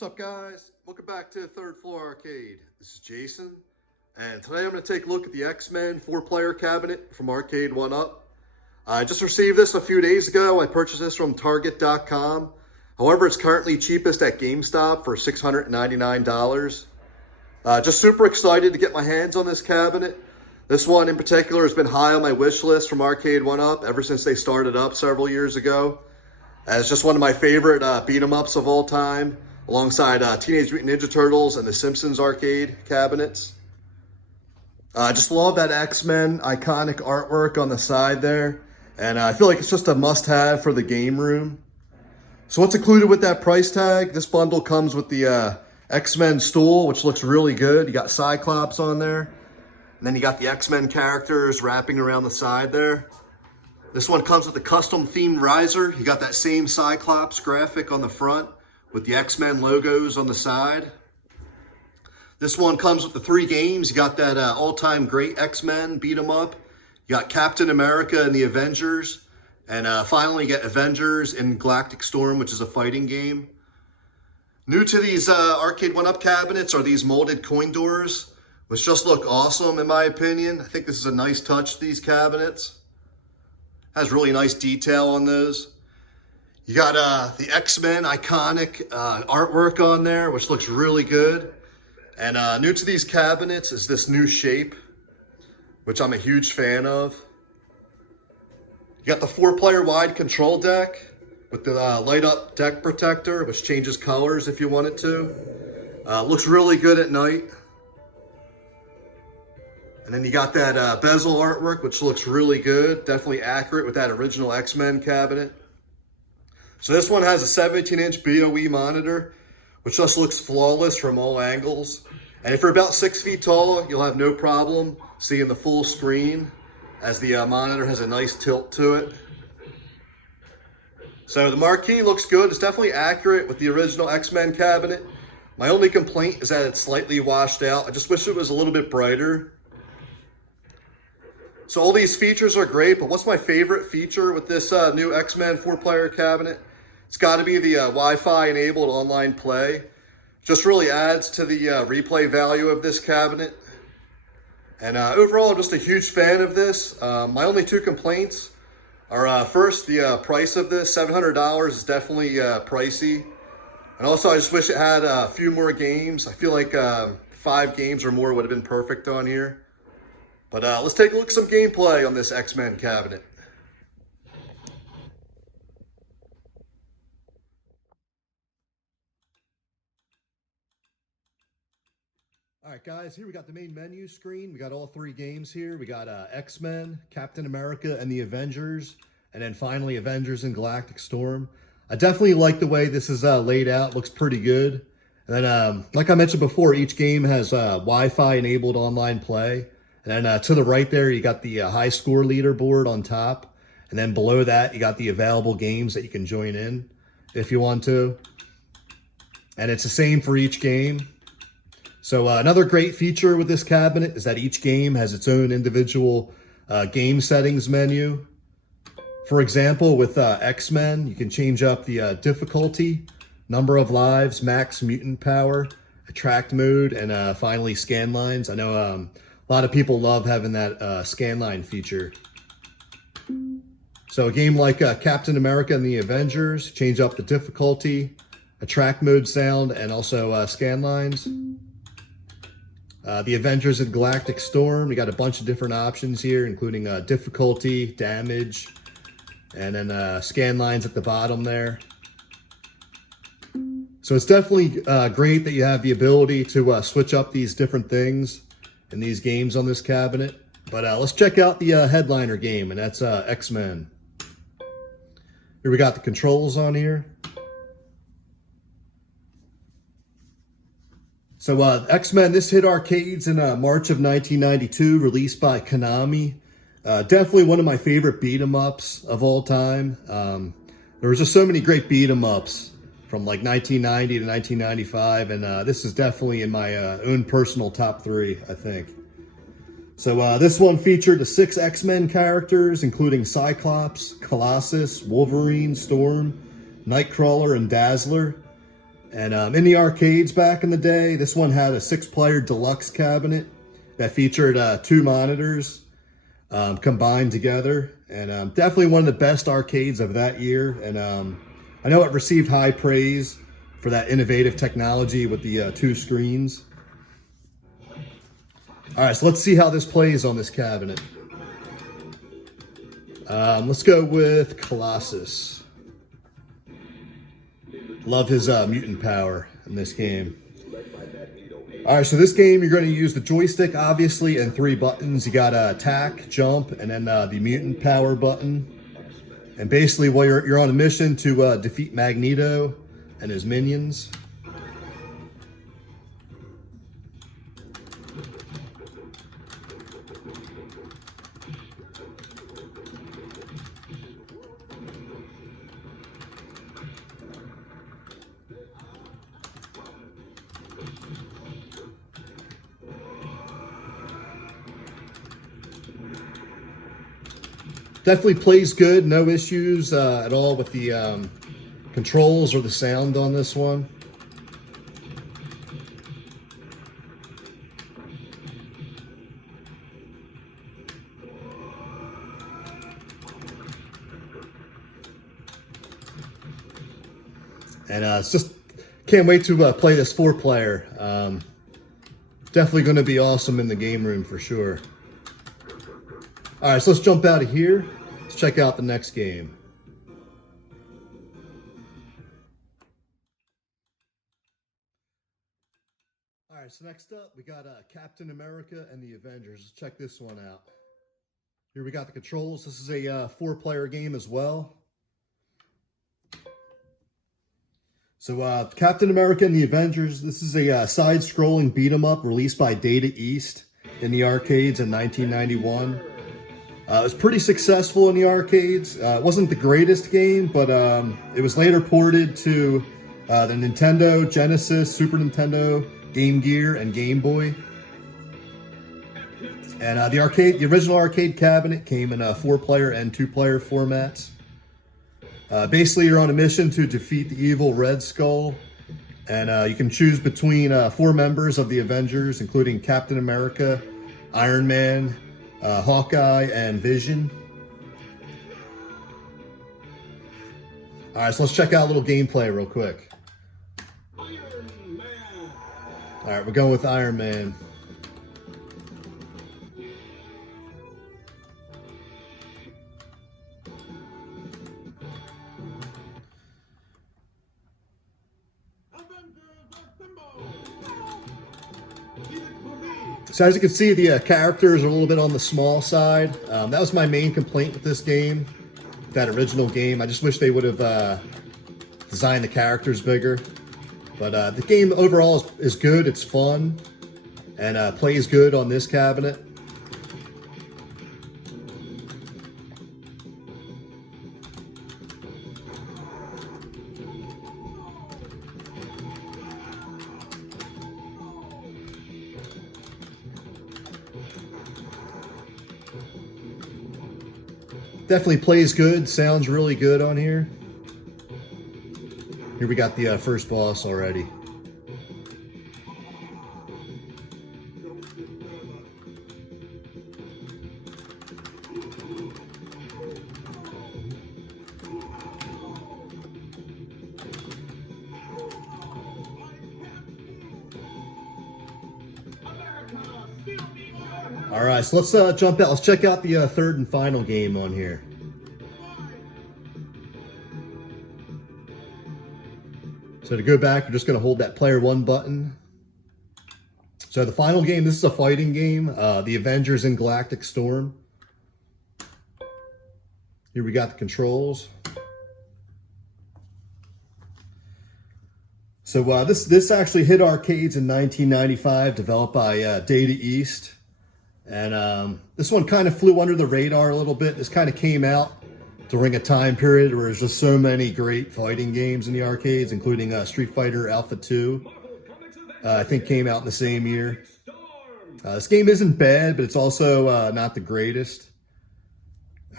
What's up, guys? Welcome back to Third Floor Arcade. This is Jason, and today I'm going to take a look at the X-Men 4-player cabinet from Arcade1up. I just received this a few days ago. I purchased this from Target.com. However, it's currently cheapest at GameStop for $699. Just super excited to get my hands on this cabinet. This one in particular has been high on my wish list from Arcade1up ever since they started up several years ago. It's just one of my favorite beat-em-ups of all time, alongside Teenage Mutant Ninja Turtles and the Simpsons arcade cabinets. I just love that X-Men iconic artwork on the side there, and I feel like it's just a must-have for the game room. So what's included with that price tag? This bundle comes with the X-Men stool, which looks really good. You got Cyclops on there, and then you got the X-Men characters wrapping around the side there. This one comes with the custom themed riser. You got that same Cyclops graphic on the front with the X-Men logos on the side. This one comes with the 3 games. You got that all-time great X-Men beat 'em up. You got Captain America and the Avengers. And finally, you get Avengers and Galactic Storm, which is a fighting game. New to these Arcade1up cabinets are these molded coin doors, which just look awesome in my opinion. I think this is a nice touch to these cabinets. Has really nice detail on those. You got the X-Men iconic artwork on there, which looks really good. And new to these cabinets is this new shape, which I'm a huge fan of. You got the 4-player wide control deck with the light up deck protector, which changes colors if you want it to. Looks really good at night. And then you got that bezel artwork, which looks really good. Definitely accurate with that original X-Men cabinet. So this one has a 17-inch BOE monitor, which just looks flawless from all angles. And if you're about 6 feet tall, you'll have no problem seeing the full screen, as the monitor has a nice tilt to it. So the marquee looks good. It's definitely accurate with the original X-Men cabinet. My only complaint is that it's slightly washed out. I just wish it was a little bit brighter. So all these features are great, but what's my favorite feature with this new X-Men 4-player cabinet? It's got to be the Wi-Fi enabled online play. Just really adds to the replay value of this cabinet. And overall, I'm just a huge fan of this. My only 2 complaints are first, the price of this, $700 is definitely pricey. And also, I just wish it had a few more games. I feel like 5 games or more would have been perfect on here. But let's take a look at some gameplay on this X-Men cabinet. All right, guys, here we got the main menu screen. We got all 3 games here. We got X-Men, Captain America, and the Avengers. And then finally, Avengers and Galactic Storm. I definitely like the way this is laid out. Looks pretty good. And then, like I mentioned before, each game has Wi-Fi enabled online play. And then to the right there, you got the high score leaderboard on top. And then below that, you got the available games that you can join in if you want to. And it's the same for each game. So another great feature with this cabinet is that each game has its own individual game settings menu. For example, with X-Men, you can change up the difficulty, number of lives, max mutant power, attract mode, and finally scan lines. I know a lot of people love having that scan line feature. So a game like Captain America and the Avengers, change up the difficulty, attract mode sound, and also scan lines. The Avengers and Galactic Storm, you got a bunch of different options here, including difficulty, damage, and then scan lines at the bottom there. So it's definitely great that you have the ability to switch up these different things in these games on this cabinet. But let's check out the headliner game, and that's X-Men. Here we got the controls on here. So X-Men, this hit arcades in March of 1992, released by Konami. Definitely one of my favorite beat-em-ups of all time. There was just so many great beat-em-ups from like 1990 to 1995, and this is definitely in my own personal top 3, I think. So this one featured the 6 X-Men characters, including Cyclops, Colossus, Wolverine, Storm, Nightcrawler, and Dazzler. And in the arcades back in the day, this one had a 6-player deluxe cabinet that featured 2 monitors combined together. And definitely one of the best arcades of that year. And I know it received high praise for that innovative technology with the 2 screens. All right, so let's see how this plays on this cabinet. Let's go with Colossus. Love his mutant power in this game. All right, so this game, you're going to use the joystick, obviously, and 3 buttons. You got attack, jump, and then the mutant power button. And basically, while you're on a mission to defeat Magneto and his minions. Definitely plays good, no issues at all with the controls or the sound on this one. And it's just, can't wait to play this 4-player. Definitely going to be awesome in the game room for sure. All right, so let's jump out of here. Let's check out the next game. All right, so next up, we got Captain America and the Avengers. Let's check this one out. Here we got the controls. This is a 4-player game as well. So Captain America and the Avengers, this is a side-scrolling beat-em-up released by Data East in the arcades in 1991. It was pretty successful in the arcades. It wasn't the greatest game, but it was later ported to the Nintendo, Genesis, Super Nintendo, Game Gear, and Game Boy. And the original arcade cabinet came in 4-player and 2-player formats. Basically, you're on a mission to defeat the evil Red Skull, and you can choose between 4 members of the Avengers, including Captain America, Iron Man, Hawkeye, and Vision. All right, so let's check out a little gameplay real quick. All right, we're going with Iron Man. So as you can see, the characters are a little bit on the small side. That was my main complaint with this game, that original game. I just wish they would have designed the characters bigger. But the game overall is good. It's fun and plays good on this cabinet. Definitely plays good, sounds really good on here. Here we got the first boss already. All right, so let's jump out. Let's check out the 3rd and final game on here. So to go back, we're just going to hold that player 1 button. So the final game, this is a fighting game, the Avengers in Galactic Storm. Here we got the controls. So this actually hit arcades in 1995, developed by Data East. And this one kind of flew under the radar a little bit. This kind of came out during a time period where there's just so many great fighting games in the arcades, including Street Fighter Alpha 2. I think came out in the same year. This game isn't bad, but it's also not the greatest.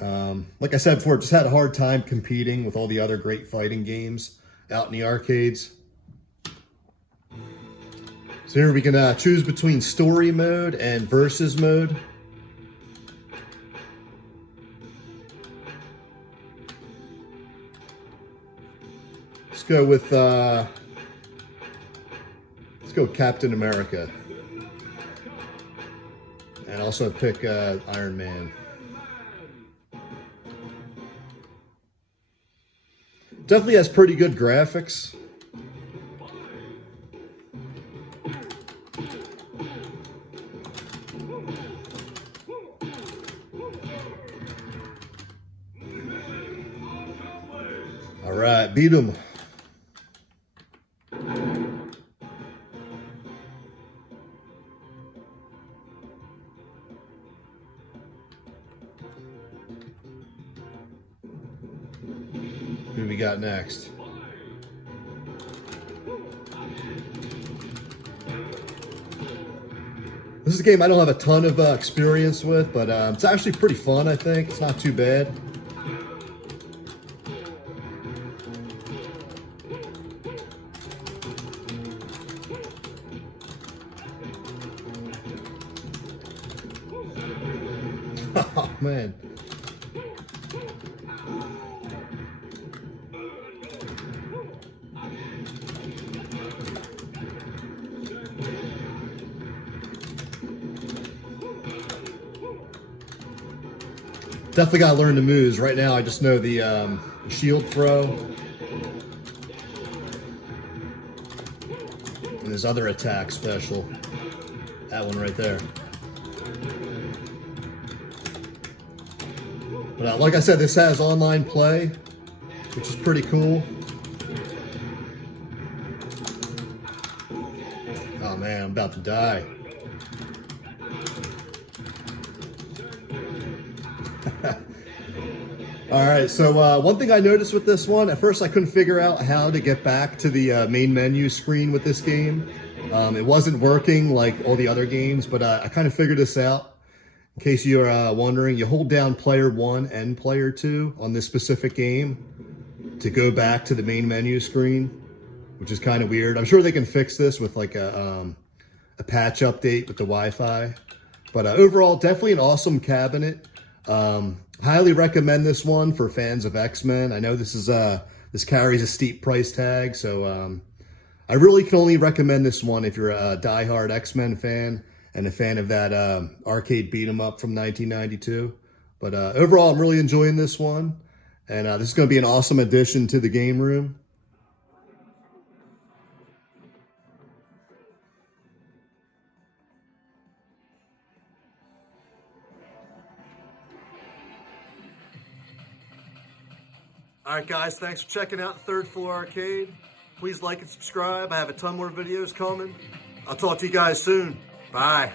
Like I said before, it just had a hard time competing with all the other great fighting games out in the arcades. So here we can choose between story mode and versus mode. Let's go with Captain America. And also pick Iron Man. Definitely has pretty good graphics. All right, beat him. Who we got next? This is a game I don't have a ton of experience with, but it's actually pretty fun, I think. It's not too bad. Oh, man. Definitely got to learn the moves. Right now, I just know the shield throw. And his other attack special. That one right there. But like I said, this has online play, which is pretty cool. Oh man, I'm about to die. All right, so one thing I noticed with this one, at first I couldn't figure out how to get back to the main menu screen with this game. It wasn't working like all the other games, but I kind of figured this out. In case you're wondering, you hold down player 1 and player 2 on this specific game to go back to the main menu screen, which is kind of weird. I'm sure they can fix this with like a patch update with the Wi-Fi. But overall, definitely an awesome cabinet. Highly recommend this one for fans of X-Men. I know this carries a steep price tag, so I really can only recommend this one if you're a diehard X-Men fan and a fan of that arcade beat-em-up from 1992. But overall, I'm really enjoying this one, and this is going to be an awesome addition to the game room. All right, guys, thanks for checking out the Third Floor Arcade. Please like and subscribe. I have a ton more videos coming. I'll talk to you guys soon. Bye.